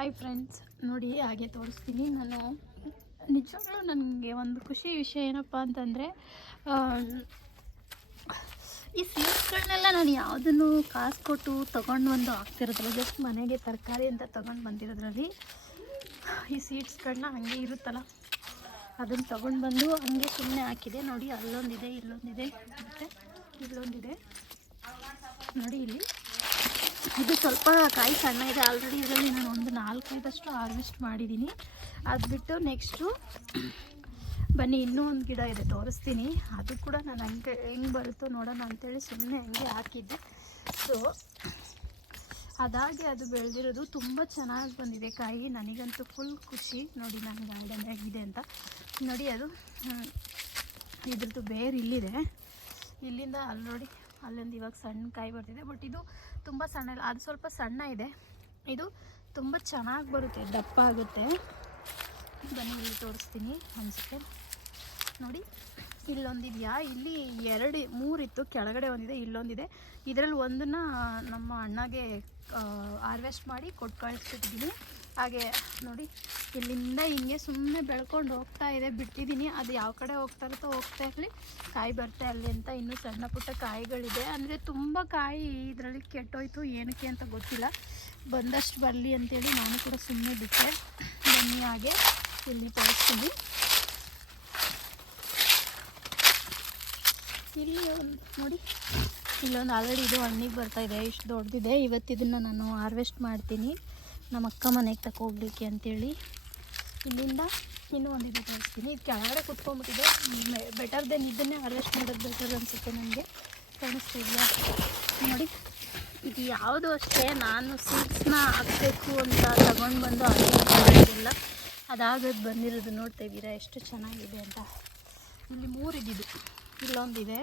Hi friends, ನೋಡಿ ಹಾಗೆ ತೋರಿಸ್ತೀನಿ. ನಾನು ನಿಜವಾಗ್ಲೂ ನನಗೆ ಒಂದು ಖುಷಿ ವಿಷಯ ಏನಪ್ಪ ಅಂತಂದರೆ, ಈ ಸೀಡ್ಸ್ಗಳನ್ನೆಲ್ಲ ನಾನು ಯಾವುದನ್ನು ಕಾಸು ಕೊಟ್ಟು ತೊಗೊಂಡು ಬಂದು ಹಾಕ್ತಿರೋದ್ರಲ್ಲಿ, ಜಸ್ಟ್ ಮನೆಗೆ ತರಕಾರಿ ಅಂತ ತೊಗೊಂಡು ಬಂದಿರೋದ್ರಲ್ಲಿ ಈ ಸೀಡ್ಸ್ಗಳನ್ನ ಹಾಗೆ ಇರುತ್ತಲ್ಲ ಅದನ್ನು ತೊಗೊಂಡು ಬಂದು ಹಂಗೆ ಸುಮ್ಮನೆ ಹಾಕಿದೆ. ನೋಡಿ ಅಲ್ಲೊಂದಿದೆ, ಇಲ್ಲೊಂದಿದೆ, ಮತ್ತು ಇಲ್ಲೊಂದಿದೆ. ನೋಡಿ ಇಲ್ಲಿ ಇದು ಸ್ವಲ್ಪ ಕಾಯಿ ಸಣ್ಣ ಇದೆ. ಆಲ್ರೆಡಿ ಇದರಲ್ಲಿ ನಾನು ಒಂದು 4-5 ಹಾರ್ವೆಸ್ಟ್ ಮಾಡಿದ್ದೀನಿ. ಅದು ಬಿಟ್ಟು ನೆಕ್ಸ್ಟು ಬನ್ನಿ ಇನ್ನೂ ಒಂದು ಗಿಡ ಇದೆ, ತೋರಿಸ್ತೀನಿ. ಅದು ಕೂಡ ನಾನು ಹೆಂಗೆ ಬರುತ್ತೋ ನೋಡೋಣ ಅಂತೇಳಿ ಸುಮ್ಮನೆ ಹಂಗೆ ಹಾಕಿದ್ದೆ. ಸೊ ಅದಾಗಿ ಅದು ಬೆಳೆದಿರೋದು ತುಂಬ ಚೆನ್ನಾಗಿ ಬಂದಿದೆ ಕಾಯಿ. ನನಗಂತೂ ಫುಲ್ ಖುಷಿ. ನೋಡಿ ನನ್ನ ಗಾರ್ಡನ್ ಹೇಗಿದೆ ಅಂತ ನೋಡಿ. ಅದು ಇದ್ರದ್ದು ಬೇರು ಇಲ್ಲಿದೆ, ಇಲ್ಲಿಂದ ಅಲ್ಲಿ ನೋಡಿ ಅಲ್ಲೊಂದು ಇವಾಗ ಸಣ್ಣ ಕಾಯಿ ಬರ್ತಿದೆ. ಬಟ್ ಇದು ತುಂಬ ಸಣ್ಣ ಇಲ್ಲ, ಅದು ಸ್ವಲ್ಪ ಸಣ್ಣ ಇದೆ. ಇದು ತುಂಬ ಚೆನ್ನಾಗಿ ಬರುತ್ತೆ, ದಪ್ಪ ಆಗುತ್ತೆ. ಬನ್ನಿ ಇಲ್ಲಿ ತೋರಿಸ್ತೀನಿ ಒಂದು ಸೆಕೆಂಡ್. ನೋಡಿ ಇಲ್ಲೊಂದಿದೆಯಾ, ಇಲ್ಲಿ 2-3 ಇತ್ತು, ಕೆಳಗಡೆ ಒಂದಿದೆ, ಇಲ್ಲೊಂದಿದೆ. ಇದರಲ್ಲಿ ಒಂದನ್ನು ನಮ್ಮ ಅಣ್ಣಗೆ ಹಾರ್ವೆಸ್ಟ್ ಮಾಡಿ ಕೊಟ್ಟು ಕಳಿಸ್ಬಿಟ್ಟಿದ್ದೀನಿ. ಹಾಗೆ ನೋಡಿ ಇಲ್ಲಿಂದ ಹಿಂಗೆ ಸುಮ್ಮನೆ ಬೆಳ್ಕೊಂಡು ಹೋಗ್ತಾ ಇದೆ, ಬಿಟ್ಟಿದ್ದೀನಿ. ಅದು ಯಾವ ಕಡೆ ಹೋಗ್ತಾ ಇರಲಿ, ಕಾಯಿ ಬರ್ತಾ ಅಲ್ಲಿ ಅಂತ. ಇನ್ನೂ ಸಣ್ಣ ಪುಟ್ಟ ಕಾಯಿಗಳಿದೆ. ಅಂದರೆ ತುಂಬ ಕಾಯಿ ಇದರಲ್ಲಿ ಕೆಟ್ಟೋಯ್ತು, ಏನಕ್ಕೆ ಅಂತ ಗೊತ್ತಿಲ್ಲ. ಬಂದಷ್ಟು ಬರಲಿ ಅಂತೇಳಿ ನಾನು ಕೂಡ ಸುಮ್ಮನೆ ಬಿಟ್ಟೆ. ಬನ್ನಿ ಹಾಗೆ ಇಲ್ಲಿ ತೋರಿಸ್ತೀನಿ. ಇಲ್ಲಿ ಒಂದು ನೋಡಿ, ಇಲ್ಲೊಂದು ಆಲ್ರೆಡಿ ಇದು ಹಣ್ಣಿಗೆ ಬರ್ತಾಯಿದೆ, ಇಷ್ಟು ದೊಡ್ಡದಿದೆ. ಇವತ್ತಿದನ್ನು ನಾನು ಹಾರ್ವೆಸ್ಟ್ ಮಾಡ್ತೀನಿ ನಮ್ಮ ಅಕ್ಕ ಮನೆಗೆ ತಗೋಗ್ಲಿಕ್ಕೆ ಅಂತೇಳಿ. ಇಲ್ಲಿಂದ ಇನ್ನೂ ಒಂದಿದೆ ತೋರಿಸ್ತೀನಿ. ಇದು ಕೆಳಗಡೆ ಕುತ್ಕೊಂಡ್ಬಿಟ್ಟಿದೆ. ಬೆಟರ್ ದೆನ್ ಇದನ್ನೇ ಹಾರ್ವೆಸ್ಟ್ ಮಾಡೋದು ಬೆಟರ್ ಅನಿಸುತ್ತೆ ನನಗೆ. ಕಾಣಿಸ್ತಿದೆಯಾ ನೋಡಿ, ಇದು ಯಾವುದು ಅಷ್ಟೇ ನಾನು ಸೀಡ್ಸ್ನ ಹಾಕಬೇಕು ಅಂತ ತಗೊಂಡು ಬಂದು ಹಾಕಿಲ್ಲ, ಅದಾಗೋದು ಬಂದಿರೋದು. ನೋಡ್ತಾ ಇದ್ದೀರಾ ಎಷ್ಟು ಚೆನ್ನಾಗಿದೆ ಅಂತ. ಇಲ್ಲಿ 3 ಇದ್ದಿದ್ದು, ಇಲ್ಲೊಂದಿದೆ,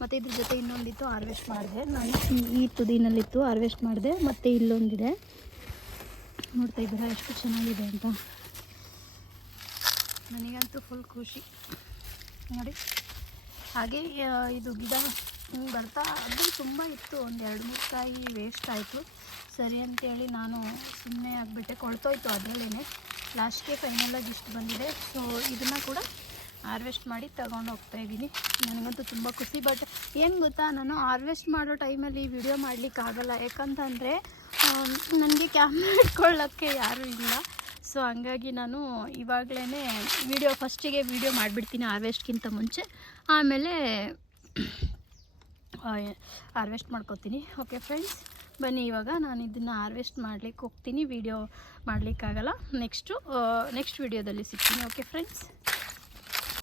ಮತ್ತು ಇದ್ರ ಜೊತೆ ಇನ್ನೊಂದಿತ್ತು, ಹಾರ್ವೆಸ್ಟ್ ಮಾಡಿದೆ ನಾನು. ಈ ತುದಿನಲ್ಲಿತ್ತು, ಹಾರ್ವೆಸ್ಟ್ ಮಾಡಿದೆ. ಮತ್ತು ಇಲ್ಲೊಂದಿದೆ, ನೋಡ್ತಾ ಇದ್ದೀರಾ ಎಷ್ಟು ಚೆನ್ನಾಗಿದೆ ಅಂತ. ನನಗಂತೂ ಫುಲ್ ಖುಷಿ ನೋಡಿ. ಹಾಗೆ ಇದು ಗಿಡ ಬರ್ತಾ ಅದು ತುಂಬ ಇತ್ತು, ಒಂದು 2-3 ಕಾಯಿ ವೇಸ್ಟ್ ಆಯಿತು. ಸರಿ ಅಂತೇಳಿ ನಾನು ಸುಮ್ಮನೆ ಆಗಿಬಿಟ್ಟೆ, ಕೊಳ್ತೋಯ್ತು ಅದರಲ್ಲೇ. ಲಾಸ್ಟ್ಗೆ ಫೈನಲಾಗಿ ಇಷ್ಟು ಬಂದಿದೆ. ಸೊ ಇದನ್ನು ಕೂಡ ಹಾರ್ವೆಸ್ಟ್ ಮಾಡಿ ತಗೊಂಡು ಹೋಗ್ತಾಯಿದ್ದೀನಿ. ನನಗಂತೂ ತುಂಬ ಖುಷಿ. ಬಟ್ ಏನು ಗೊತ್ತಾ, ನಾನು ಹಾರ್ವೆಸ್ಟ್ ಮಾಡೋ ಟೈಮಲ್ಲಿ ವಿಡಿಯೋ ಮಾಡಲಿಕ್ಕಾಗಲ್ಲ. ಯಾಕಂತಂದರೆ ನನಗೆ ಕ್ಯಾಮ್ರಾ ಇಟ್ಕೊಳ್ಳೋಕ್ಕೆ ಯಾರೂ ಇಲ್ಲ. ಸೊ ಹಂಗಾಗಿ ನಾನು ಇವಾಗಲೇ ಫಸ್ಟಿಗೆ ವಿಡಿಯೋ ಮಾಡಿಬಿಡ್ತೀನಿ ಹಾರ್ವೆಸ್ಟ್ಗಿಂತ ಮುಂಚೆ. ಆಮೇಲೆ ಹಾರ್ವೆಸ್ಟ್ ಮಾಡ್ಕೊತೀನಿ. ಓಕೆ ಫ್ರೆಂಡ್ಸ್, ಬನ್ನಿ ಇವಾಗ ನಾನು ಇದನ್ನು ಹಾರ್ವೆಸ್ಟ್ ಮಾಡಲಿಕ್ಕೆ ಹೋಗ್ತೀನಿ. ವಿಡಿಯೋ ಮಾಡಲಿಕ್ಕಾಗಲ್ಲ, ನೆಕ್ಸ್ಟ್ ವಿಡಿಯೋದಲ್ಲಿ ಸಿಗ್ತೀನಿ. Okay friends.